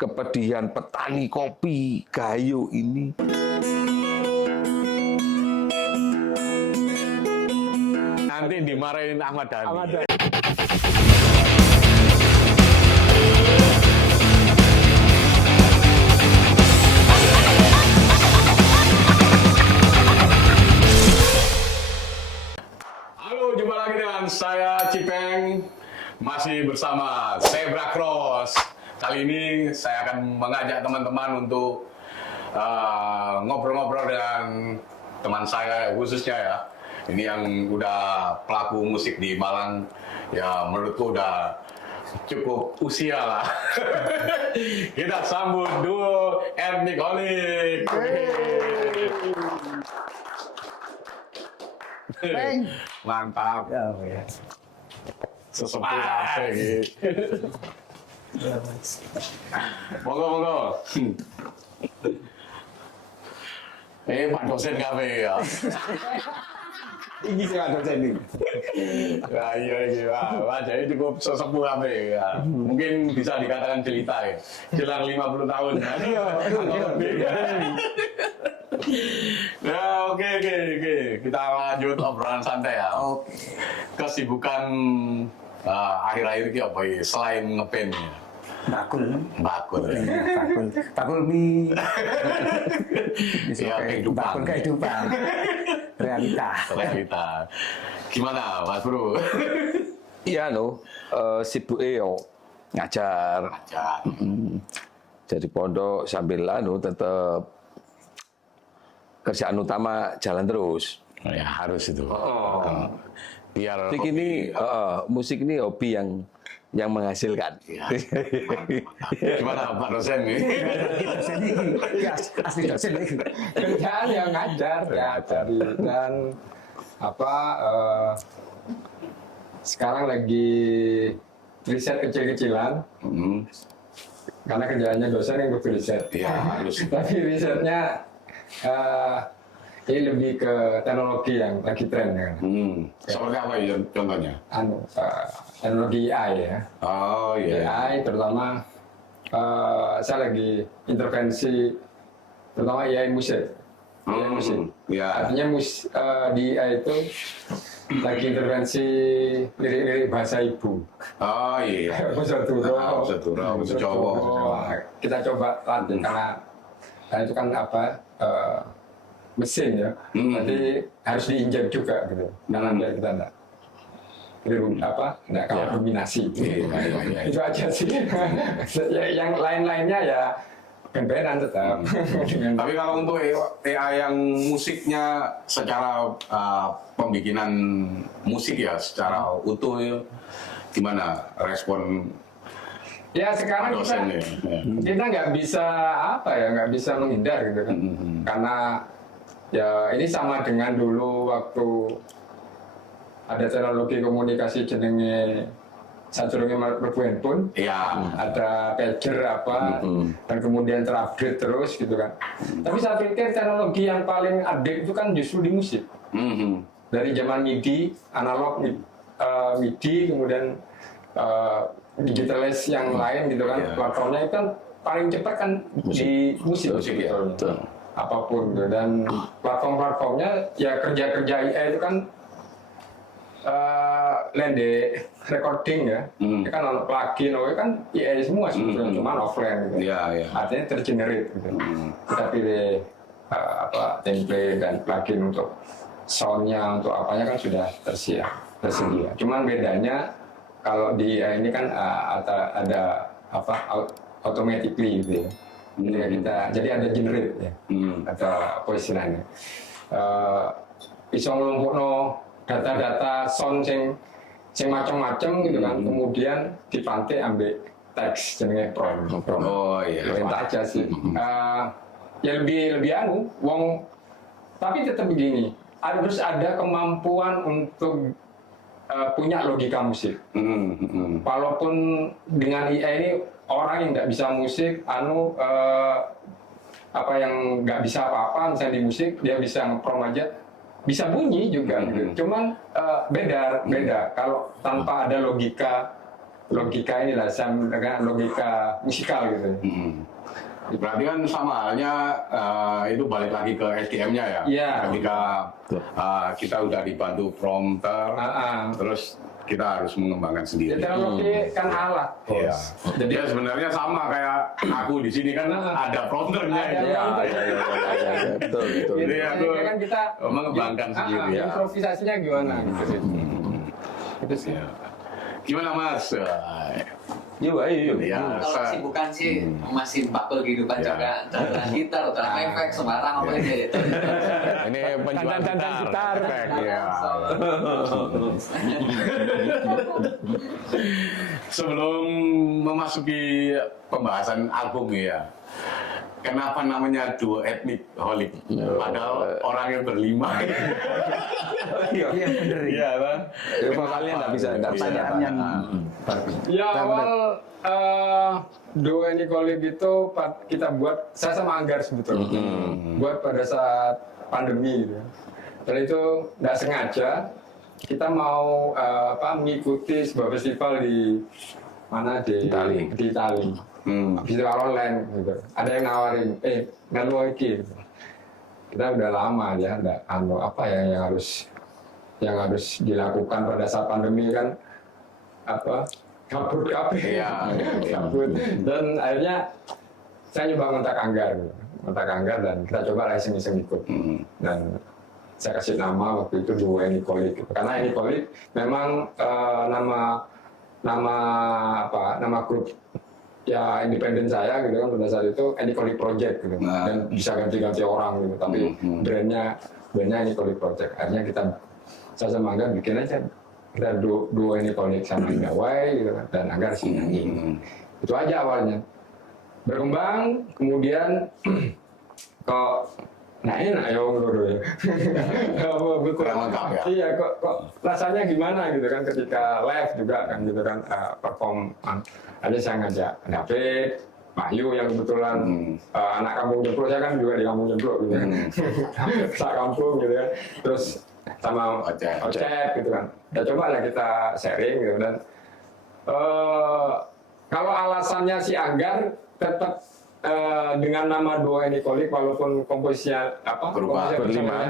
kepedihan petani kopi Gayo ini. Nanti dimarahin Ahmad Dhani. Halo, jumpa lagi dengan saya Cipeng, masih bersama Zebra Cross. Kali ini saya akan mengajak teman-teman untuk ngobrol-ngobrol dengan teman saya khususnya ya. Ini yang udah pelaku musik di Malang, ya menurutku udah cukup usia lah. Kita sambut duo Ethnic-Holic. Mantap. Ya. Sesepuh kafe. Monggo. Pak dosen kafe ya. Ini sih ada ini. Nah, iya. Wajahnya cukup sesepuh kafe ya. Mungkin bisa dikatakan jelita ya. Jelang 50 tahun. Nah, oke. Kita lanjut obrolan santai ya. Oke. Kesibukan akhir-akhir ini apa ya? Selain ngeband ya? Bakul. Bakul mie. Ya, kehidupan. Bakul kehidupan. Realita. Gimana, Mas Bro? Iya sibuk yo ngajar. Jadi pondok sambil tetap kerjaan utama jalan terus. Ya harus itu. Biar musik ini hobi yang menghasilkan. Ya. Gimana Pak dosen nih? Asli dosen ini. Kerjaan yang ngajar ya. Dan sekarang lagi riset kecil-kecilan. Karena kerjaannya dosen yang riset. Ya harus. Tapi risetnya ini lebih ke teknologi yang lagi tren kan. Seperti apa ya contohnya? Teknologi AI ya. Oh iya. AI terutama saya lagi intervensi terutama AI musik. AI musik. Ya. Artinya di AI itu lagi intervensi lirik-lirik bahasa ibu. Oh iya. Bahasa Tura, bahasa Jawa. Kita coba latih karena itu kan mesin ya, jadi harus diinjek juga gitu. Karena biar kita enggak kalah dominasi. Itu aja sih. Yang lain-lainnya ya ben-benan tetap. Tapi kalau untuk AI yang musiknya secara pembikinan musik ya, secara utuh ya, gimana respon? Ya sekarang kita nggak bisa menghindar gitu kan, karena ya ini sama dengan dulu waktu ada teknologi komunikasi jenenge sajroning mlebu handphone, ada pager dan kemudian terupgrade terus gitu kan. Tapi saya pikir teknologi yang paling update itu kan justru di musik. Dari zaman MIDI, analog MIDI, kemudian digitalis yang lain gitu kan, platformnya itu kan paling cepat kan di musik gitu. Apapun gitu. Dan platform-platformnya ya kerja-kerja AI itu kan lende recording ya, kan ono plugin, kan AI semua sebetulnya, cuma offline gitu. Artinya tergenerate gitu. Kita pilih template dan plugin untuk soundnya, untuk apanya kan sudah tersedia. Cuman bedanya kalau di AI ini kan ada automatically gitu ya. Jadi ada generate ya, ada posisinya. Bisa ngelompokno data-data sound sing macam-macam gitu kan, kemudian dipantik ambil teks jenenge prompt. Oh iya. Perintah aja sih. Ya lebih tapi tetap begini, harus ada kemampuan untuk punya logika musik. Walaupun dengan AI ini orang yang nggak bisa musik, yang nggak bisa apa-apa, misalnya di musik dia bisa ngeprom aja, bisa bunyi juga. Cuman beda. Kalau tanpa ada logika logika inilah, dengan logika musikal gitu. Berarti kan sama halnya itu balik lagi ke SDM-nya ya. Iya. Ketika kita udah dibantu prompter, terus kita harus mengembangkan sendiri. Teknologi kan alat. Iya. Jadi Ya sebenarnya sama kayak aku di sini kan ada prompternya. Ada ya. Betul, betul. Jadi aku kan kita mengembangkan sendiri. Ya. improvisasinya gimana gitu. Itu sih. Gimana Mas? Yuk, ayo, yuk. Ya, Kalau kesibukan sih masih bakul kehidupan Ya. juga jalan gitar, jalan efek sembarang apa aja ya. ini penjual Dandan gitar. efek, ya. Sebelum memasuki pembahasan album ya, kenapa namanya duo etnik holik? Padahal orangnya berlima. Iya, bener. Iya kan? Vokalnya nggak bisa. Pertanyaannya Ya awal duo Nikolik itu kita buat, saya sama Anggar sebetulnya buat pada saat pandemi gitu. Dan itu nggak sengaja kita mau mengikuti sebuah festival di mana di Itali. Festival online gitu. Ada yang nawarin, melu iki gitu. Kita udah lama ya, apa yang harus dilakukan pada saat pandemi kan kabut kabut dan akhirnya saya nyoba kontak Anggar dan kita coba lah iseng-iseng ikut dan saya kasih nama waktu itu duo Nikolik gitu. Karena Nikolik memang nama grup ya independen saya gitu kan pada saat itu Nikolik Project gitu dan bisa ganti-ganti orang gitu tapi brandnya Nikolik Project. Akhirnya saya sama Anggar bikin aja kita dua Nikolik sama Gawai gitu kan dan Anggar sih nyanyi. Itu aja awalnya. Berkembang kemudian kok enak ya dulu ya. Kurang lengkap ya. Iya kok rasanya gimana gitu kan ketika live juga kan gitu kan perform. Ada saya ngajak David, Wahyu yang kebetulan anak kampung Jemplok, saya kan juga di kampung Jemplok gitu kan. Sak kampung gitu kan. Terus sama Ocep gitu kan. Ya coba lah kita sharing gitu dan kalau alasannya si Anggar tetap dengan nama duo Nikolik walaupun komposisinya berlima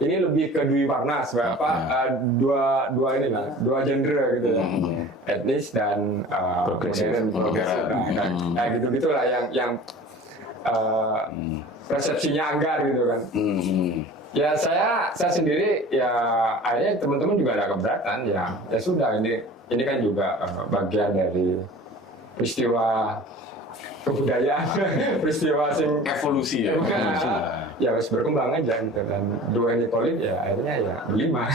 ini lebih ke Dwi Warna sebab dua genre gitu ya etnis dan Progresif. Nah gitu-gitulah yang persepsinya Anggar gitu kan. Ya saya sendiri ya akhirnya teman-teman juga ada keberatan ya sudah ini kan juga bagian dari peristiwa kebudayaan peristiwa sing Evolusi ya. Ya harus berkembang aja gitu dan dua Nikolik ya akhirnya ya berlima.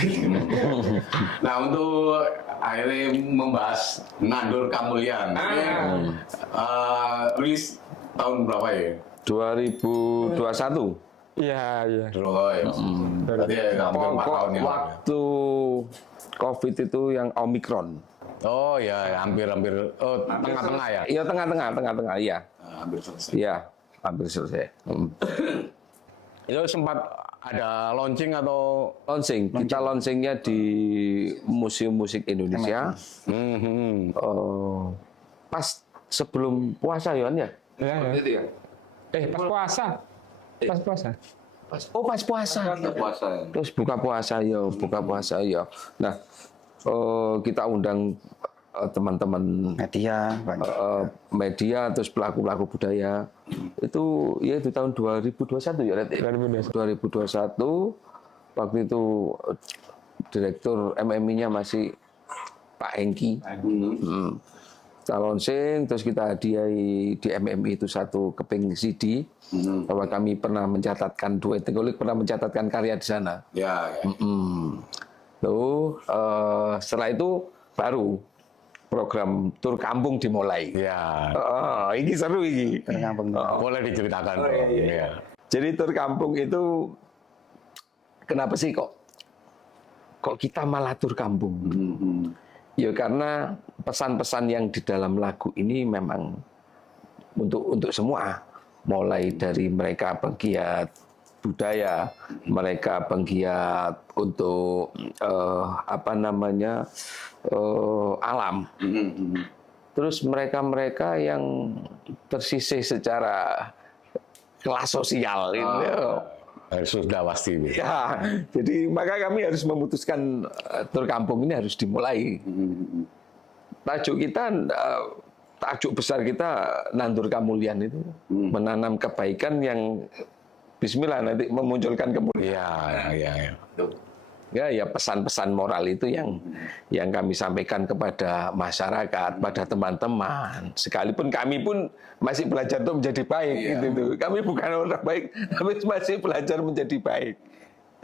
Nah untuk akhirnya membahas Nandur Kamulyan rilis tahun berapa ya? 2021. Iya. Oh ya. Berarti hampir 4 tahun yang lalu. Waktu COVID itu yang Omikron. Oh ya, hampir tengah-tengah ya. Iya tengah-tengah iya. Hampir selesai. Iya, hampir selesai. Itu sempat ada launching atau Launching. Kita launchingnya di Museum Musik Indonesia. Pas sebelum puasa Yon ya? Iya. Pas puasa. Pas puasa. Oh pas puasa. Terus buka puasa ya. Nah kita undang teman-teman media terus pelaku-pelaku budaya itu tahun 2021 ya Red? 2021 waktu itu direktur MMI-nya masih Pak Hengki. Kita launching, terus kita hadiahi di MMI itu satu keping CD bahwa kami pernah mencatatkan duet Nikolik pernah mencatatkan karya di sana. ya. Tuh setelah itu baru program tur kampung dimulai. Ya. Ini seru ini. Boleh diceritakan. Ya. Jadi tur kampung itu kenapa sih kok kita malah tur kampung? Ya karena pesan-pesan yang di dalam lagu ini memang untuk semua, mulai dari mereka pegiat budaya, mereka penggiat untuk alam. Terus mereka yang tersisih secara kelas sosial itu. Sudah pasti. Ya, jadi maka kami harus memutuskan tur kampung ini harus dimulai. Tajuk besar kita Nandur Kamulyan itu menanam kebaikan yang Bismillah nanti memunculkan kemuliaan. Iya. Ya pesan-pesan moral itu yang kami sampaikan kepada masyarakat, pada teman-teman. Sekalipun kami pun masih belajar untuk menjadi baik, gitu. Kami bukan orang baik, tapi masih belajar menjadi baik.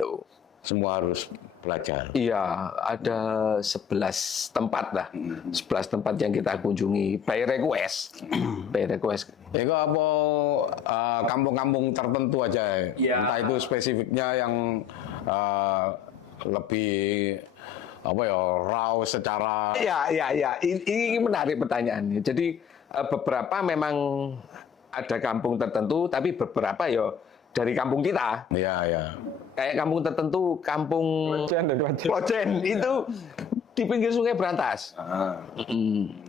Tuh. Semua harus belajar. Iya, ada 11 tempat lah, 11 tempat yang kita kunjungi by request. Itu apa kampung-kampung tertentu aja, entah itu spesifiknya yang lebih raw secara. Ya. Ini menarik pertanyaannya. Jadi beberapa memang ada kampung tertentu, tapi beberapa ya dari kampung kita. Iya. Kayak kampung tertentu, kampung Klojen itu di pinggir Sungai Berantas.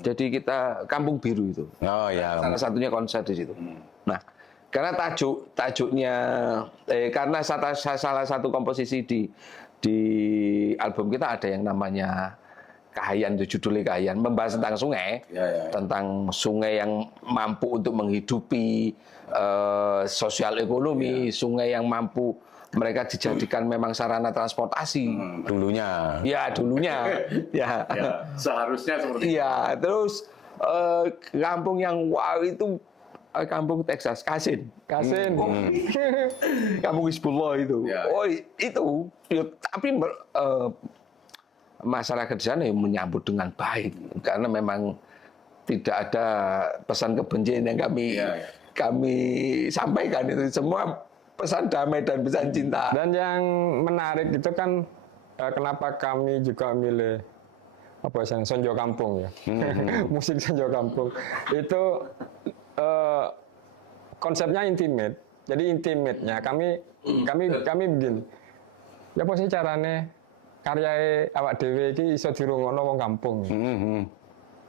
Jadi kita kampung biru itu. Oh ya. Salah satunya konser di situ. Nah, karena tajuknya karena salah satu komposisi di album kita ada yang namanya Kahayan, itu judulnya Kahayan, membahas tentang sungai, tentang sungai yang mampu untuk menghidupi sosial ekonomi, sungai yang mampu mereka dijadikan memang sarana transportasi. Dulunya. Ya, ya. Seharusnya seperti itu. Iya, terus kampung yang wow itu kampung Texas, Kasin. Kampung Hizbullah itu. Ya. Oh, itu. Ya, tapi masyarakat di sana menyambut dengan baik karena memang tidak ada pesan kebencian yang kami sampaikan, itu semua pesan damai dan pesan cinta. Dan yang menarik itu kan kenapa kami juga milih Sonjo Kampung ya. Musik Sonjo Kampung. Itu konsepnya intimate. Jadi intimate-nya kami begini. Ya apa sih carane karya awak dhewe iki iso dirungokno wong kampung.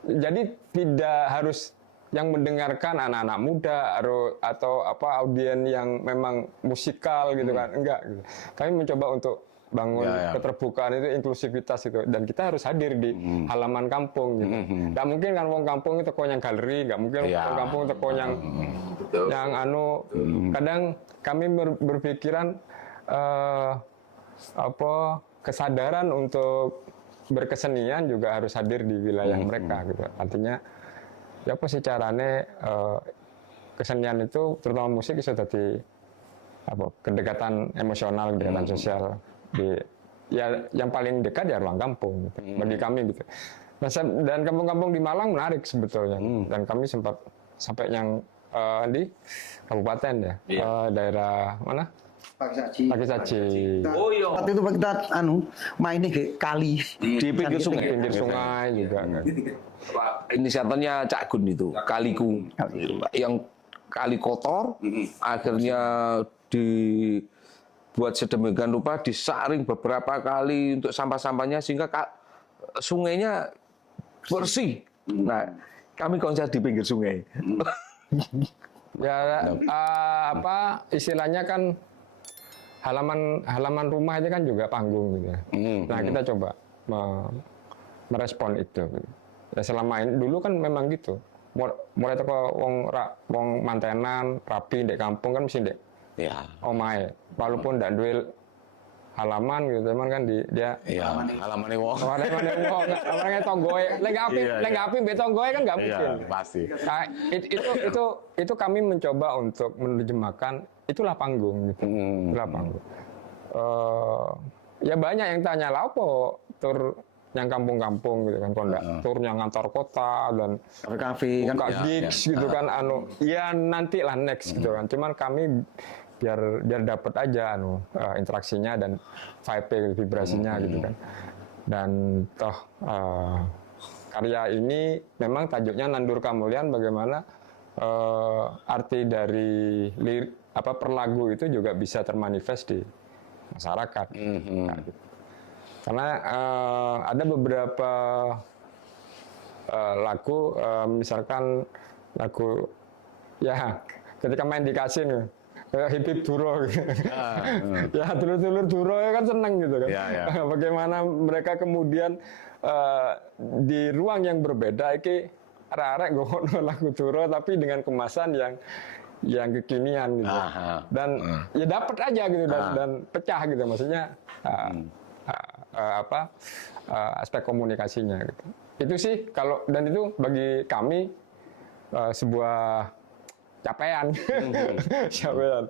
Jadi tidak harus yang mendengarkan anak-anak muda atau audien yang memang musikal gitu kan, enggak gitu. Kami mencoba untuk bangun keterbukaan itu, inklusivitas itu, dan kita harus hadir di halaman kampung gitu. Nggak mungkin kan wong kampung itu yang galeri, nggak mungkin wong kampung itu yang kadang kami berpikiran kesadaran untuk berkesenian juga harus hadir di wilayah mereka gitu. Artinya ya apa sih carane kesenian itu terutama musik bisa jadi kedekatan emosional, kedekatan sosial yang paling dekat ya ruang kampung gitu, bagi kami gitu. Nah, dan kampung-kampung di Malang menarik sebetulnya, dan kami sempat sampai yang di kabupaten daerah mana? Pakai Saji. Oh iya. Waktu itu kita mainnya ke kali Di pinggir sungai juga. Inisiatornya Cak Gun itu, Kaliku. Yang kali kotor, akhirnya dibuat sedemikian rupa, disaring beberapa kali untuk sampah-sampahnya sehingga sungainya bersih. Nah, kami konser di pinggir sungai. Ya istilahnya kan halaman rumah itu kan juga panggung gitu. Nah, kita coba merespon itu. Ya selama ini dulu kan memang gitu. Mulai teko wong mantenan, rapi di kampung kan mesti ndek omahe. Walaupun ndak duwe halaman gitu, teman kan dia halamane wong. Halamane tonggoe. Lek api mbek tonggoe kan nggak mungkin. Pasti. Nah, itu kami mencoba untuk menerjemahkan itulah panggung gitu. Itulah panggung. Ya banyak yang tanya lah apa tur yang kampung-kampung gitu kan, turnya ngantor kota dan kafe kan buka gigs gitu kan, ya nanti lah next gitu kan. Cuman kami biar dapat aja interaksinya dan vibrasinya gitu kan. Dan toh karya ini memang tajuknya Nandur Kamulyan, bagaimana arti dari per lagu itu juga bisa termanifest di masyarakat. Nah, gitu. Karena ada beberapa lagu, misalkan lagu ya ketika main di kasino, hip hip duro, gitu. Ya dulur-dulur duro ya kan seneng gitu kan. Bagaimana mereka kemudian di ruang yang berbeda, iki arek-arek ngono lagu duro tapi dengan kemasan yang kekinian gitu. Dan ya dapat aja gitu dan pecah gitu, maksudnya aspek komunikasinya gitu. Itu sih dan itu bagi kami sebuah capaian. Capaian.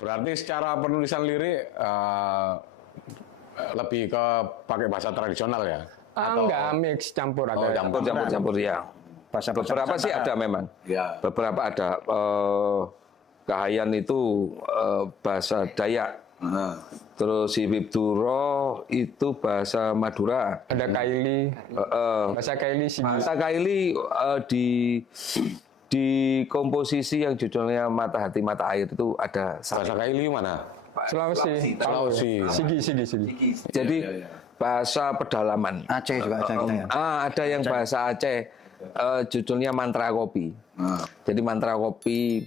Berarti secara penulisan lirik lebih ke pakai bahasa tradisional ya? Enggak, mix, campur ada. Campur ya. Beberapa sih ada memang. Ya. Beberapa ada. Kahayan itu bahasa Dayak. Terus hip duro itu bahasa Madura. Ada Kaili. Bahasa Kaili sih. Bahasa Kaili di komposisi yang judulnya Mata Hati Mata Air itu ada Bahasa Kaili mana? Sulawesi. Sigi. Jadi bahasa pedalaman. Aceh juga ada kita ya. Ada yang bahasa Aceh, judulnya Mantra Kopi. Jadi Mantra Kopi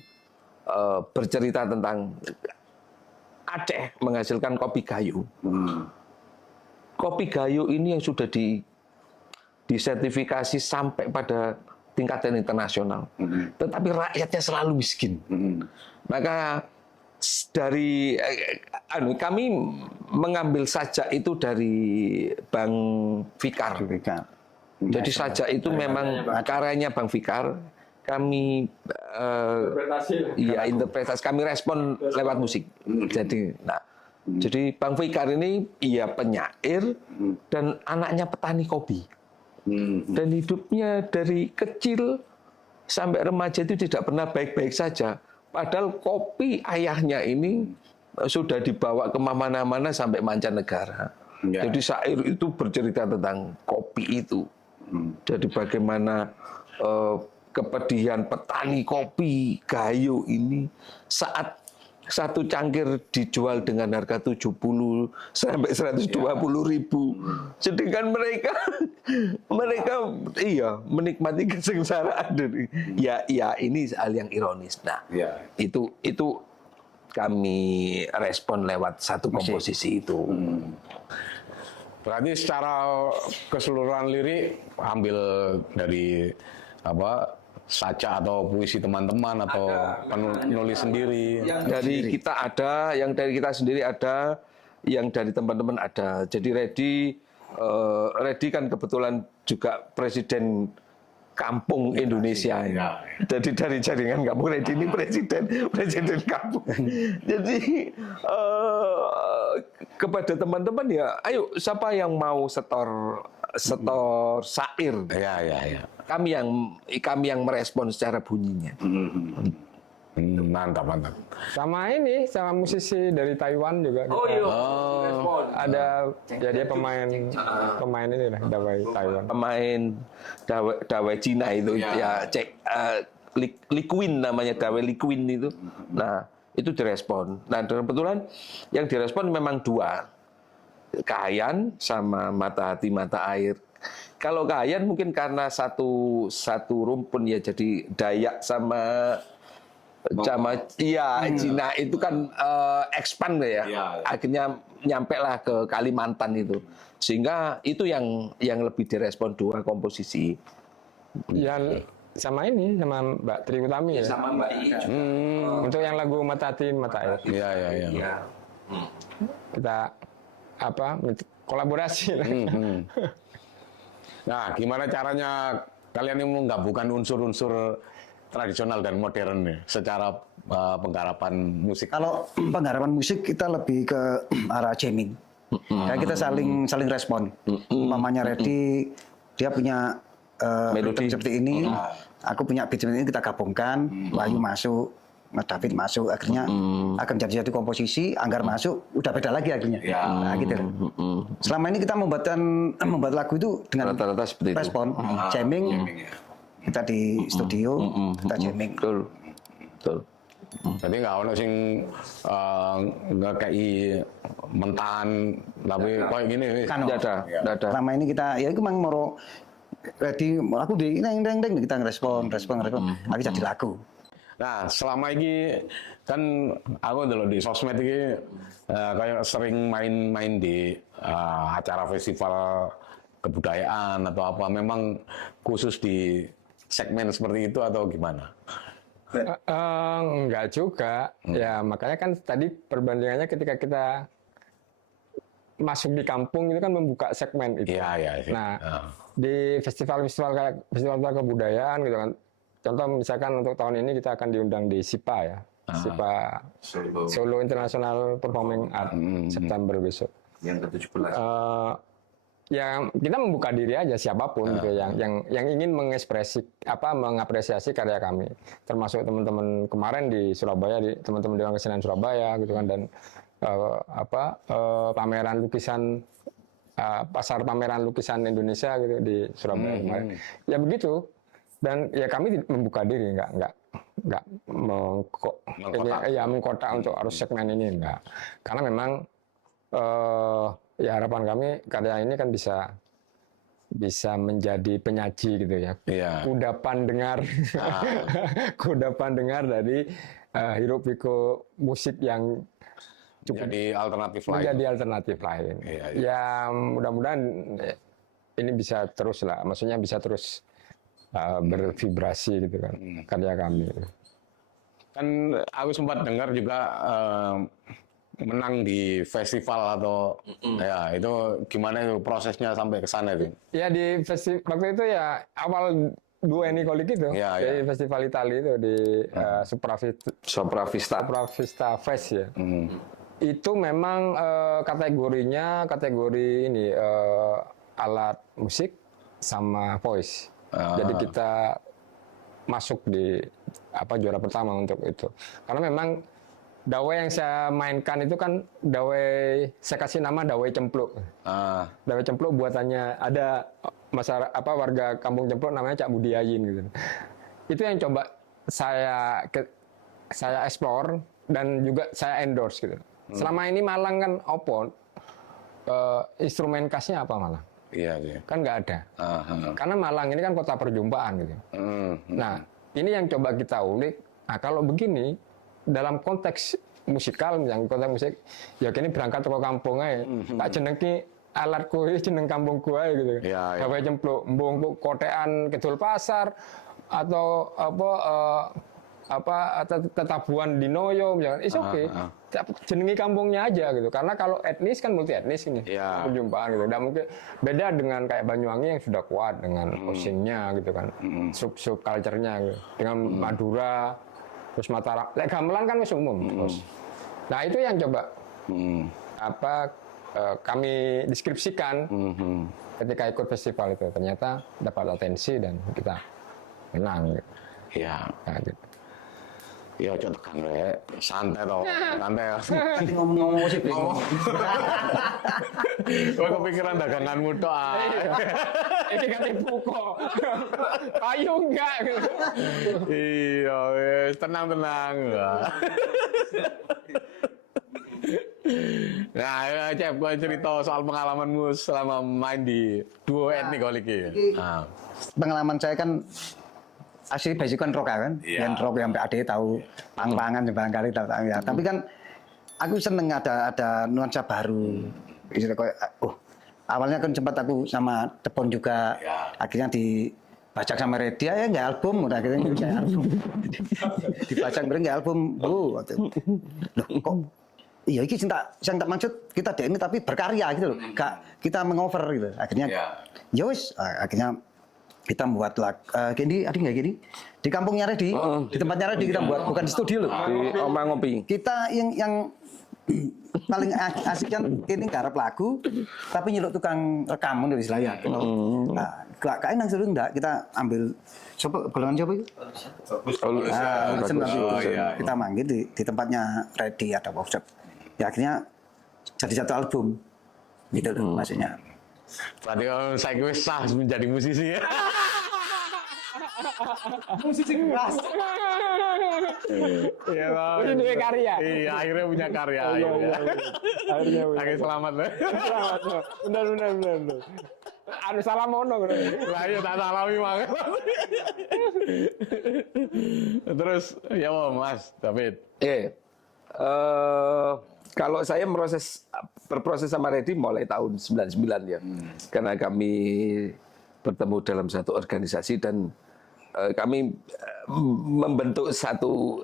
bercerita tentang Aceh menghasilkan kopi gayo. Kopi gayo ini yang sudah disertifikasi sampai pada tingkatan internasional. Tetapi rakyatnya selalu miskin. Maka dari kami mengambil sajak itu dari Bang Fikar. Jadi sajak itu memang karyanya Bang Fikar. Kami interpretasi, kami respon lewat musik. Jadi Bang Fikar ini penyair dan anaknya petani kopi. Dan hidupnya dari kecil sampai remaja itu tidak pernah baik-baik saja. Padahal kopi ayahnya ini sudah dibawa kemana-mana sampai mancanegara. Jadi syair itu bercerita tentang kopi itu. Jadi bagaimana kepedihan petani kopi gayo ini saat satu cangkir dijual dengan harga 70 sampai 120 ribu. Sedangkan mereka menikmati kesengsaraan dari ini hal yang ironis. Nah, itu kami respon lewat satu komposisi itu. Berarti secara keseluruhan lirik ambil dari saja atau puisi teman-teman atau penulis sendiri. Dari kita ada, yang dari kita sendiri ada, yang dari teman-teman ada. Jadi Reddy kan kebetulan juga presiden kampung Indonesia. Jadi dari jaringan kampung Reddy ini presiden kampung. Jadi kepada teman-teman ya, ayo siapa yang mau setor syair. Kami yang merespon secara bunyinya. Mantap. Sama musisi dari Taiwan juga. Ada, dia pemain ini lah, dawai Taiwan. Pemain dawai Cina itu Liquin namanya, dawai Liquin itu. Nah, itu direspon. Nah, kebetulan yang direspon memang dua. Kahayan sama Mata Hati Mata Air. Kalau Kahayan mungkin karena satu rumpun ya, jadi Dayak sama Cina itu kan expand ya. Akhirnya nyampe lah ke Kalimantan itu. Sehingga itu yang lebih direspon dua komposisi. Yang sama Mbak Tri Utami ya. Sama Mbak Ii. Untuk yang lagu Mata Hati Mata Air. Iya. Kita kolaborasi. Nah, gimana caranya kalian ini menggabungkan unsur-unsur tradisional dan modern nih secara penggarapan musik? Kalau penggarapan musik kita lebih ke arah jamming. Kayak kita saling respon. Mamanya Reddy, dia punya melodi seperti ini, aku punya beat seperti ini, kita gabungkan, Wahyu masuk, Mas David masuk, akhirnya akan jadi satu komposisi. Anggar masuk, udah beda lagi akhirnya. Nah, gitu. Selama ini kita membuat lagu itu dengan rata-rata seperti respon, jamming. Kita di studio, kita jamming. Betul. Jadi nggak ono sing nggak kayak mentahan tapi kayak gini. Kan Nggak ada. selama ini kita ya itu memang moro ready aku di neng kita ngerespon lagi jadi lagu. Nah, selama ini kan aku dulu di sosmed ini kayak sering main-main di acara festival kebudayaan atau apa. Memang khusus di segmen seperti itu atau gimana? Enggak juga. Ya makanya kan tadi perbandingannya ketika kita masuk di kampung itu kan membuka segmen itu. Iya. Nah, di festival kebudayaan gitu kan. Contoh misalkan untuk tahun ini kita akan diundang di SIPA ya. SIPA Solo International Performing Art September besok. Yang ke-17. Ya kita membuka diri aja siapapun gitu yang ingin mengapresiasi karya kami, termasuk teman-teman kemarin di Surabaya, teman-teman Dewan Kesenian Surabaya gitu kan, dan pameran lukisan pasar pameran lukisan Indonesia gitu di Surabaya kemarin. Ya begitu, dan ya kami membuka diri, nggak mengkotak untuk harus segmen ini, enggak, karena memang ya harapan kami karya ini kan bisa menjadi penyaji gitu ya. Iya. Kudapan dengar, kudapan dengar dari hiruk pikuk musik yang cukup Jadi alternatif lain. menjadi alternatif lain. Iya. Ya mudah-mudahan ini bisa terus lah, maksudnya bisa terus bervibrasi gitu kan karya kami. Kan aku sempat dengar juga menang di festival atau ya itu gimana itu prosesnya sampai ke sana itu? Ya di festival waktu itu ya awal Dua Nicolic itu Ya, di festival Italia itu di Sopra Vista. Vista Fest ya. Itu memang kategorinya kategori ini alat musik sama voice. Jadi kita masuk di juara pertama untuk itu. Karena memang dawai yang saya mainkan itu kan dawai, saya kasih nama dawai cempluk. Dawai cempluk buatannya ada masyarakat warga Kampung Cempluk namanya Cak Budiayin gitu. Itu yang coba saya explore dan juga saya endorse gitu. Selama ini Malang kan instrumen khasnya apa Malang? Iya. Kan nggak ada. Karena Malang ini kan kota perjumpaan gitu. Nah, ini yang coba kita ulik. Nah, kalau begini dalam konteks musikal, yang konteks musik, ya kini berangkat ke kampung aja. Tak jenengki alatku ini jeneng kampungku aja gitu. Gawe cempluk, mbung kotean Kidul Pasar atau tetabuan di Noyo misalkan. It's okay. Jenengi kampungnya aja gitu. Karena kalau etnis kan multi etnis ini. Perjumpaan gitu. Dan mungkin beda dengan kayak Banyuwangi yang sudah kuat dengan Osingnya gitu kan. Sub culture-nya gitu. Dengan Madura, terus Mataram. Lek gamelan kan wis umum terus. Nah, itu yang coba kami deskripsikan ketika ikut festival itu. Ternyata dapat atensi dan kita menang gitu. Iya. Nah, gitu. Iya, ojo tekan rek. Santai toh. Santai. Ngomong-ngomong musik. Kowe kepikiran daganganmu tok. Ini kan tipu kok. Ayo enggak gitu. Iya, wes tenang-tenang. Nah, Cep, gue cerita soal pengalamanmu selama main di Duo Nicolic ini. Pengalaman saya kan asli basic kan rock kan, yang rock yang sampai tahu pang-pangan barangkali tahu ya. Tapi kan aku seneng ada nuansa baru. Awalnya kan sempat aku sama Tepon juga, akhirnya dibajak sama Redia ya nggak album, udah akhirnya nggak album. Dibajak mereka nggak album, loh kok iya ini saya tak maksud kita DM tapi berkarya gitu loh, gak kita mengover gitu. Akhirnya ya wis, akhirnya kita membuat lagu gini, ada nggak gini di kampungnya Redi, di tempatnya Redi kita buat, bukan di studio loh, Di Omah Ngopi. kita yang paling asik kan ini garap lagu tapi nyeluk tukang rekam dari istilahnya. Nah, kayak nang sering enggak kita ambil coba golongan coba itu. Kita manggil di tempatnya Redi ada workshop. Ya akhirnya jadi satu album gitu loh maksudnya. Tadi saya gue sah menjadi musisi. Musisi keras. Iya loh. Ini dia karya. Iya, akhirnya punya karya. Akhirnya Akhirnya selamat loh. selamat. Benar. Anu salah mono. Lah iya tak salami banget. Terus ya Mas David. Kalau saya berproses sama Reddy mulai tahun 99 ya. Karena kami bertemu dalam satu organisasi dan kami membentuk satu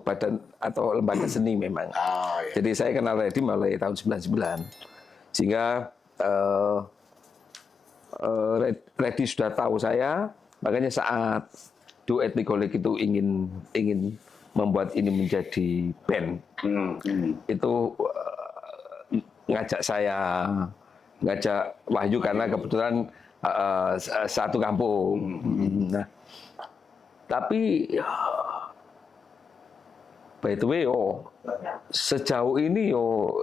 badan atau lembaga seni memang. Iya. Jadi saya kenal Reddy mulai tahun 99. Sehingga Reddy sudah tahu saya, makanya saat duet Nikolik itu ingin membuat ini menjadi band, itu ngajak Wahyu karena kebetulan satu kampung. Nah, tapi by the way, sejauh ini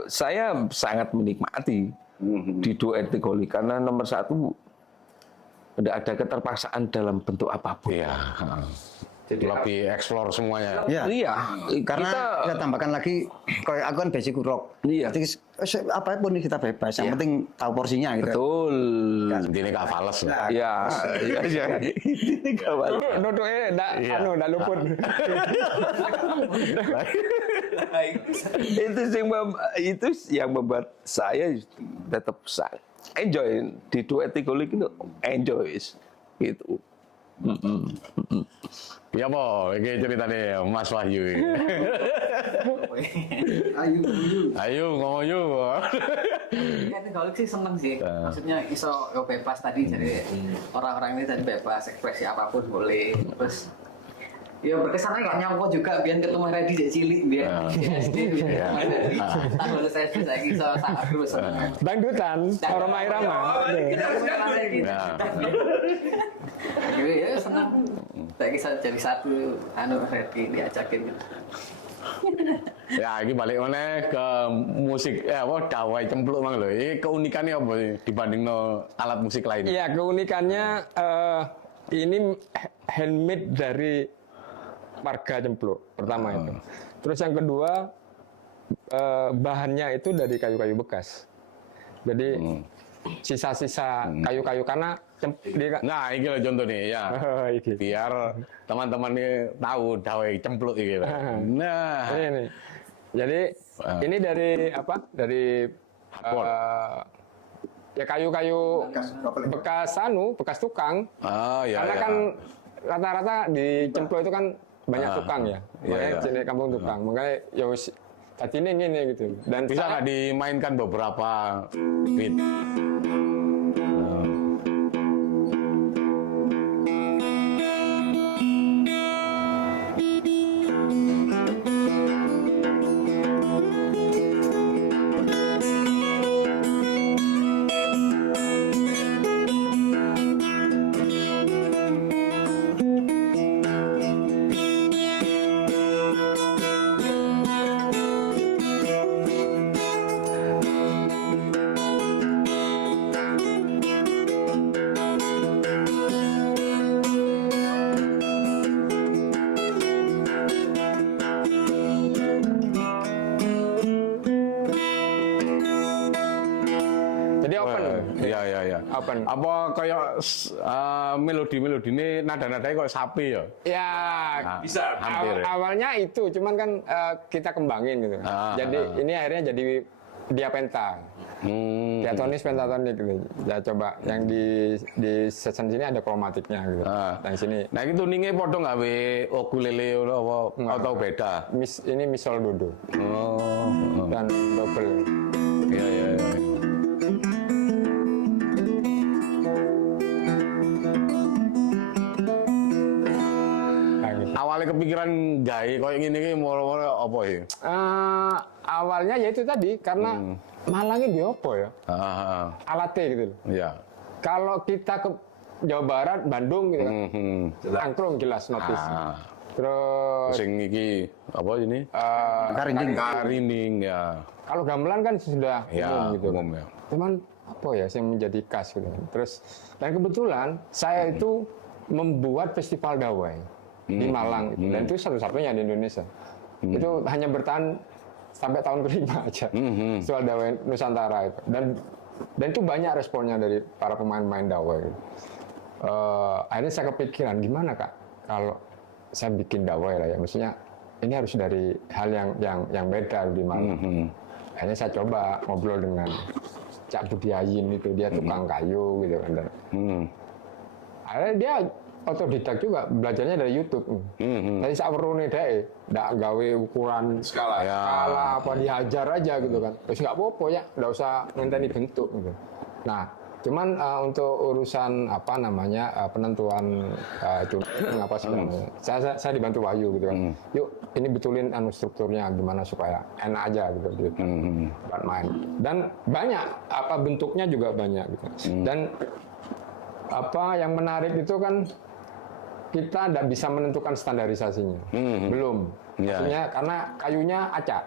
saya sangat menikmati di duet Nikolik karena nomor satu tidak ada keterpaksaan dalam bentuk apapun. Iya. Jadi lebih explore semuanya. Iya. Iya, Karena kita tambahkan lagi, kayak aku kan basic rock. Iya. Jadi apapun kita bebas, yang penting tahu porsinya gitu. betul. Intinya gak fales lah. Ya, iya. Ini kawan. Duduknya ndak luput. itu yang membuat saya tetap enjoy di duet Nikolik itu enjoy gitu. Ya po, ini ceritanya Mas Wahyu. Ayo ngomong yuk. Kan Nikolik sih seneng sih. Maksudnya iso bebas tadi, jadi orang-orang ini tadi bebas ekspresi apapun boleh. Terus ya berkesannya gak nyangkut juga biar ketemu Reddy dari cilik biar SD biar tak lulus SD saya kisah sangat terus Dangdutan, Roma Irama. ya senang saya kisah jadi satu Reddy diajakin Ya, ini balik mana ke musik dawai cempluk mang lho. Ini keunikannya apa sih dibanding alat musik lain? Iya, keunikannya ini handmade dari warga Cempluk pertama itu. Terus yang kedua bahannya itu dari kayu-kayu bekas. Jadi sisa-sisa kayu-kayu karena Nah, ini loh contoh nih ya. Biar teman-teman ini tahu dawai cempluk gitu. Nah, ini. Jadi ini dari apa? Dari ya kayu-kayu bekas tukang. Oh iya. Karena kan rata-rata di Cempluk itu kan banyak tukang ya. Makanya jenis kampung tukang. Makanya ya tadi ini gitu. Dan bisa nggak dimainkan beberapa beat? Open. Apa kayak melodi-melodi ini nada-nadanya kayak sapi ya? Ya, bisa hampir. Awalnya itu, cuman kan kita kembangin gitu. Jadi ini akhirnya jadi diapenta. Diatonis, pentatonik gitu. Ya coba yang di season sini ada kromatiknya gitu. Dan sini. Nah itu tuningnya podo nggak be ukulele atau beda? Ini misol dodo. Dan double. Iya. Awalnya kepikiran gawe kayak gini ki moro-moro apa ya? Awalnya ya itu tadi karena Malangnya di apa ya? Alatnya gitu. Iya. Kalau kita ke Jawa Barat, Bandung gitu kan. Angklung jelas notis. Terus sing iki apa ini? Karinding ya. Kalau gamelan kan sudah umum gitu. Umum ya. Cuman apa ya yang menjadi khas gitu. Terus dan kebetulan saya itu membuat festival dawai. di Malang gitu. Dan itu satu-satunya di Indonesia. Itu hanya bertahan sampai tahun kelima aja. Festival Dawai Nusantara itu. Dan itu banyak responnya dari para pemain-pemain Dawai. Akhirnya saya kepikiran gimana Kak kalau saya bikin Dawai lah ya. Maksudnya ini harus dari hal yang beda di Malang. Akhirnya saya coba ngobrol dengan Cak Budiayin itu, dia tukang kayu gitu kan. Akhirnya dia otodidak juga, belajarnya dari YouTube. Tadi saat perlu deh, nggak gawe ukuran skala apa dihajar aja gitu kan. Terus nggak apa-apa ya, nggak usah ngenteni bentuk gitu. Nah, cuman untuk urusan apa namanya penentuan apa segala, saya dibantu Wahyu gitu kan. Yuk, ini betulin strukturnya gimana supaya enak aja gitu buat main. Dan banyak apa bentuknya juga banyak gitu. Dan apa yang menarik itu kan kita tidak bisa menentukan standarisasinya, belum. Maksudnya karena kayunya acak,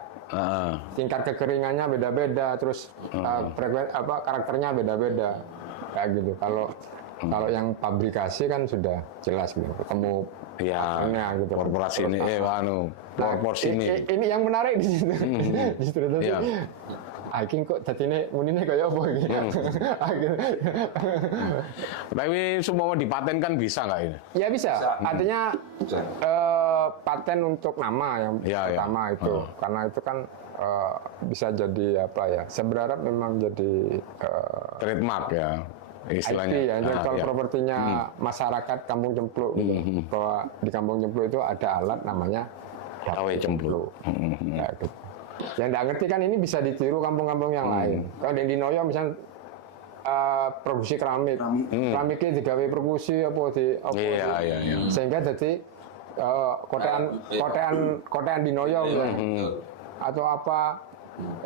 tingkat kekeringannya beda-beda, terus karakternya beda-beda, kayak gitu. Kalau yang pabrikasi kan sudah jelas gitu, ketemu gitu. Korporasi ini, korporasi ini yang menarik di situ, justru itu. Aking kok tatine munine kayak apa gitu. Tapi semua dipatenkan bisa nggak ini? Ya bisa. Artinya paten untuk nama yang pertama itu. Karena itu kan bisa jadi apa ya? Saya berharap memang jadi trademark ya istilahnya. IP ya, intellectual propertinya masyarakat Kampung Cempluk gitu. Bahwa di Kampung Cempluk itu ada alat namanya Dawai Cempluk. Nah, gitu. Yang nggak ngerti kan ini bisa ditiru kampung-kampung yang lain. Kalau di Noyo misalnya produksi keramik, keramiknya digawe perkusi sehingga jadi kotean di Noyo atau apa.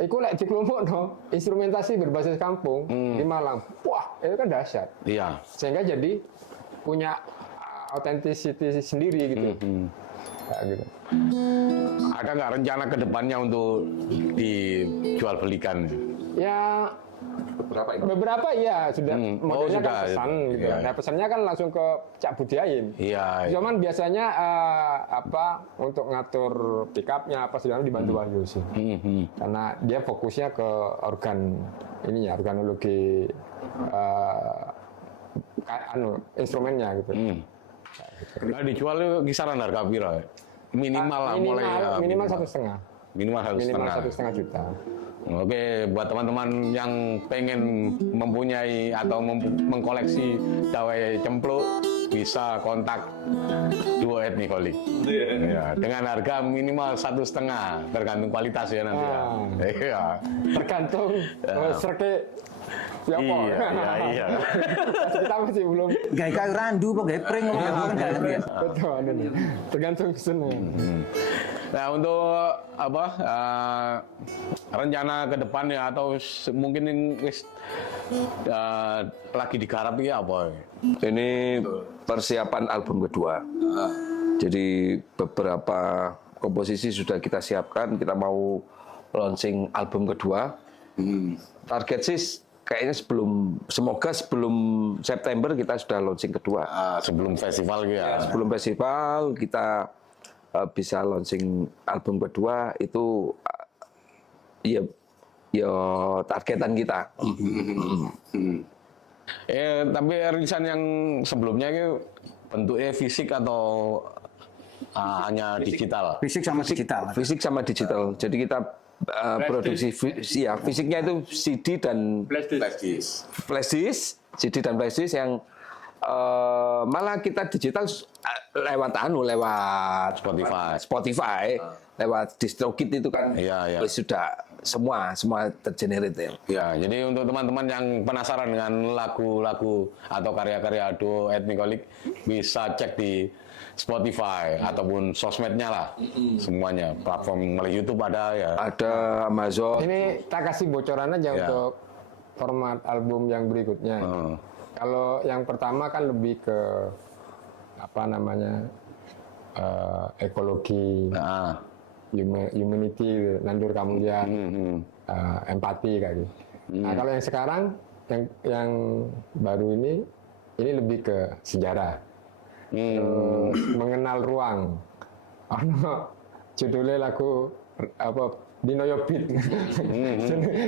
Iku lek dikelompokno instrumentasi berbasis kampung di Malang. Wah, itu kan dahsyat. Iya. Sehingga jadi punya authenticity sendiri gitu. Gitu. Ada nggak rencana ke depannya untuk dijual belikan? Ya beberapa iya sudah modelnya kan pesan gitu. Nah pesannya kan langsung ke Cak Budiayin. Cuman biasanya untuk ngatur pickupnya apa segala dibantu Wahyu sih. Karena dia fokusnya ke organologi instrumennya gitu. Nah, dijual kisaran harga berapa? Minimal lah minimal 1,5. Minimal 1,5 juta. Oke, buat teman-teman yang pengen mempunyai atau mengkoleksi Dawai Cempluk bisa kontak Duo Etnikolik. Ya, dengan harga minimal 1,5 tergantung kualitas ya nanti. Tergantung serke. Iya. Kita masih belum. Gak kayu randu, kok gak pring, kan gak ngerti ya. Betul, tergantung kesana. Nah untuk rencana ke depannya atau mungkin lagi digarap ya apa? Ini persiapan album kedua. Jadi beberapa komposisi sudah kita siapkan. Kita mau launching album kedua. Target sih kayaknya semoga sebelum September kita sudah launching kedua. Sebelum festival ya. Sebelum festival kita bisa launching album kedua itu ya targetan kita. Tapi rilisan yang sebelumnya itu bentuknya fisik atau hanya digital? Fisik sama digital. Fisik sama digital. Jadi kita produksi fisiknya itu CD dan flash disk, CD dan flash disk yang malah kita digital lewat Spotify, lewat DistroKid itu kan sudah semua tergenerate ya. Jadi untuk teman-teman yang penasaran dengan lagu-lagu atau karya-karya Duo Etnikolik bisa cek di Spotify ataupun sosmednya lah, semuanya platform melalui YouTube ada ya. Ada Amazon. Ini tak kasih bocoran aja untuk format album yang berikutnya. Kalau yang pertama kan lebih ke ekologi, humanity, nandur kamulya, empati kayak gitu. Nah kalau yang sekarang yang baru ini lebih ke sejarah. terus mengenal ruang. Ono judulnya lagu apa Dinoyo Beat.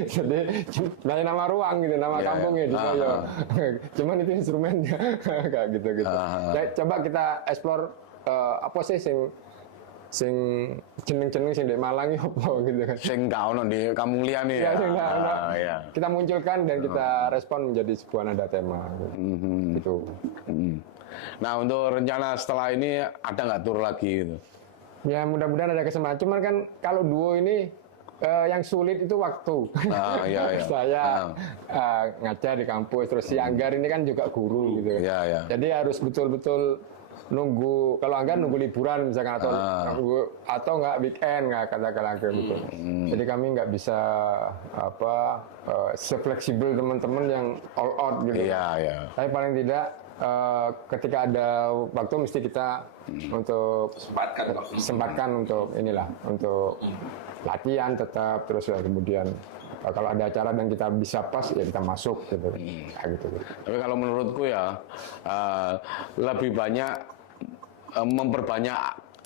Jadi nama ruang gitu, nama kampungnya Dinoyo. Cuman itu instrumennya kayak gitu. Coba kita explore apa sih sing jeneng-jeneng sing di Malang ya apa gitu kan. Sing gak ono di kampung liyane ya. Sing gak ono. Iya. Kita munculkan dan kita respon menjadi sebuah nada tema gitu. Nah, untuk rencana setelah ini ada nggak tur lagi gitu? Ya mudah-mudahan ada kesempatan. Cuman kan kalau duo ini yang sulit itu waktu. Iya. Saya ngajar di kampus, terus si Anggar ini kan juga guru gitu. Iya. Jadi harus betul-betul nunggu, kalau Anggar nunggu liburan misalkan atau nggak weekend nggak katakanlah gitu. Jadi kami nggak bisa se-fleksibel teman-teman yang all out gitu. Iya. Tapi paling tidak ketika ada waktu mesti kita untuk sempatkan untuk inilah, untuk latihan tetap, terus ya kemudian kalau ada acara dan kita bisa pas ya kita masuk gitu. Gitu. Tapi kalau menurutku ya lebih banyak memperbanyak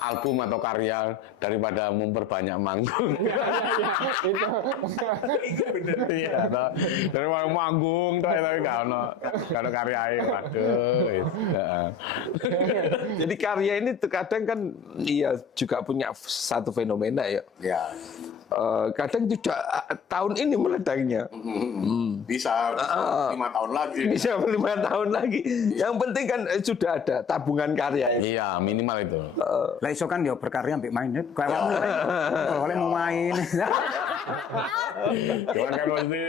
album atau karya daripada memperbanyak manggung. Itu bener. Iya, daripada manggung tapi nggak ono karya waduh. Jadi karya ini terkadang kan iya juga punya satu fenomena ya. Ya. Kadang juga tahun ini meledaknya. Bisa 5 tahun lagi. Bisa 5 tahun lagi. Yang penting kan sudah ada tabungan karya ini. Iya, minimal itu. Lah iso kan ya berkarya ambek main. Kayak awakmu oleh mau main. Cuman kan mesti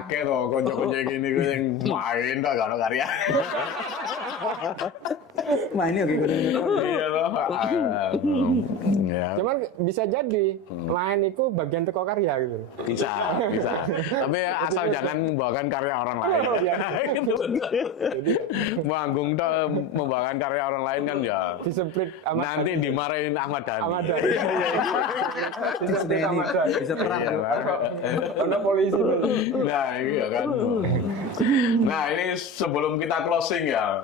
akeh to kanca-kanca gini ku sing main to gak ono karya. Main ya gitu. Iya loh. Ya. cuman bisa jadi main itu bagian teko karya gitu. Bisa. Tapi asal jangan membawakan karya orang lain. Manggung tuh membawakan karya orang lain kan ya. Disemprit Nanti dimarahin Ahmad Dhani. Ahmad Dhani. Disemprit Ahmad Dhani. Bisa perang. Ada polisi. Nah, iya kan. Nah, ini sebelum kita closing ya,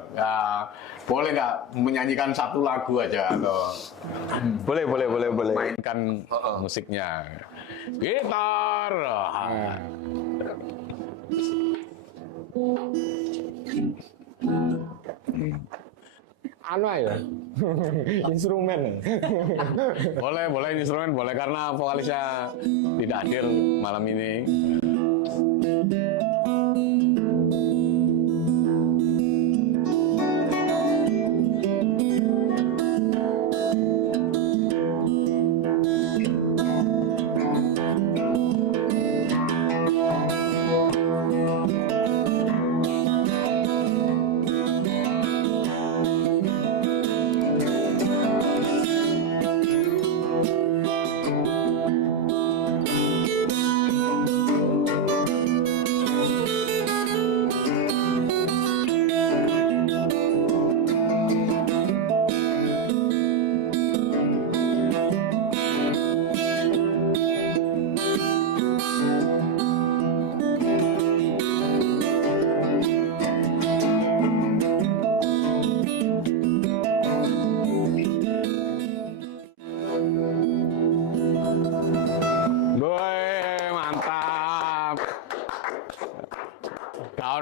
boleh nggak menyanyikan satu lagu aja atau Boleh. mainkan musiknya? Gitar. Anu ya. Instrumen. Boleh instrumen boleh karena vokalisnya tidak hadir malam ini.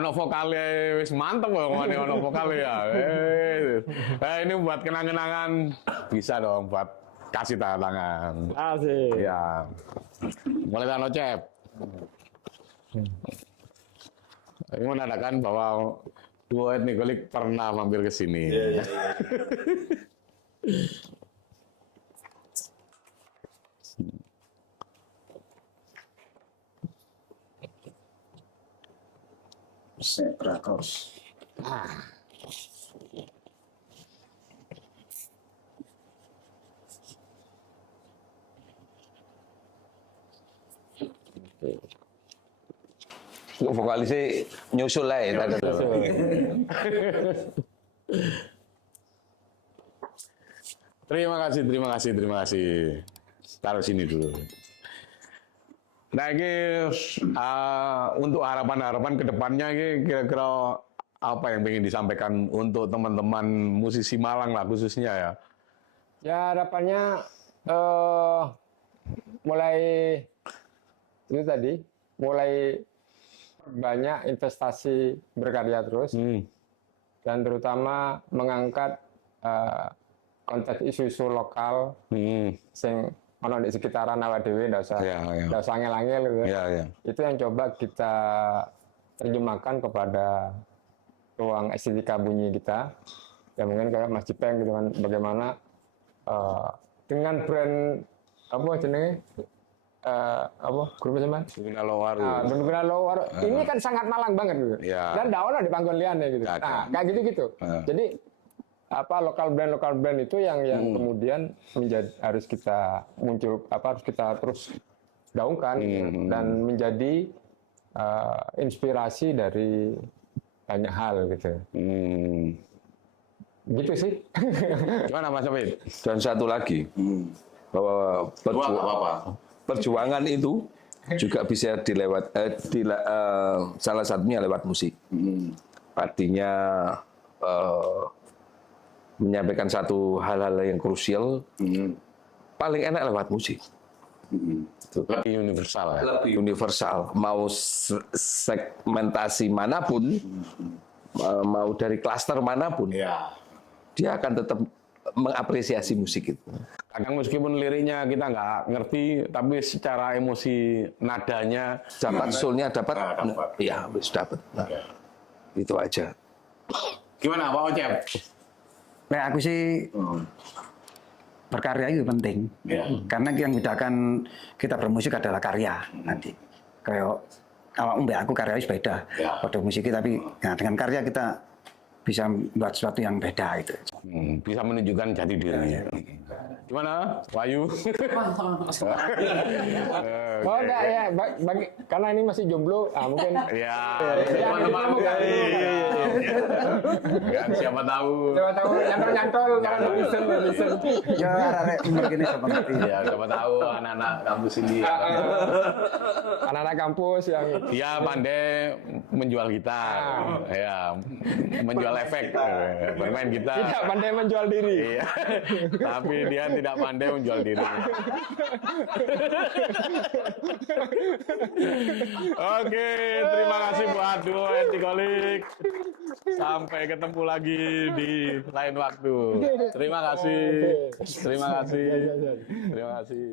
Ono vokalnya wis mantep kok ngene ono vokalnya ya. Ini buat kenang-kenangan bisa dong buat kasih tangan. Asik. Ya. Mulai kan Ocep. Ini menandakan bahwa duo etnikolik pernah mampir ke sini. Seprakos. Vokalisnya nyusul lah ya. Terima kasih. Taruh sini dulu. Nah, ini untuk harapan-harapan ke depannya ini kira-kira apa yang ingin disampaikan untuk teman-teman musisi Malang lah khususnya ya? Ya harapannya mulai itu tadi, mulai banyak investasi berkarya terus, dan terutama mengangkat konteks isu-isu lokal sing ono di sekitaran awak dhewe, ndak usah angel-angel gitu. Itu yang coba kita terjemahkan kepada ruang estetika bunyi kita. Ya mungkin kayak Mas Jipeng gitu kan, bagaimana dengan brand apa jenenge grupnya sama Bunda Lowaru. Bunda Lowaru ini kan sangat Malang banget gitu. Dan ndak ono di panggon liyane gitu. Nah, kayak gitu-gitu. Jadi lokal brand itu yang kemudian harus kita harus kita terus gaungkan dan menjadi inspirasi dari banyak hal gitu. Gitu sih. Gimana Mas Safid? Dan satu lagi, bahwa perjuangan itu juga bisa salah satunya lewat musik. Artinya menyampaikan satu hal-hal yang krusial, paling enak lewat musik. Lebih universal ya? Lebih universal. Mau segmentasi manapun, mau dari klaster manapun, dia akan tetap mengapresiasi musik itu. Kadang meskipun liriknya kita nggak ngerti, tapi secara emosi nadanya Dapat soul-nya dapat. Iya, harus dapat. Nah, itu aja. Gimana Pak Ocep? Nah, aku sih berkarya itu penting. Karena yang bedakan kita bermusik adalah karya nanti. Kayak kalau mbak aku karya beda pada musik, tapi dengan karya kita bisa buat sesuatu yang beda itu. Bisa menunjukkan jati dirinya. Gimana, Wahyu? Oh enggak ya, karena ini masih jomblo, mungkin. Teman-teman. Siapa tahu Nyantol, karena listen. Ya, arek umur gini siapa ngerti. Ya, siapa tahu anak-anak kampus ini. Anak-anak kampus yang Dia pandai menjual gitar, menjual efek, bermain gitar. tidak pandai menjual diri. Iya, tapi dia tidak pandai menjual diri. Oke, terima kasih buat duo Etikolik. Sampai ketemu lagi di lain waktu. Terima kasih. Terima kasih. Terima kasih.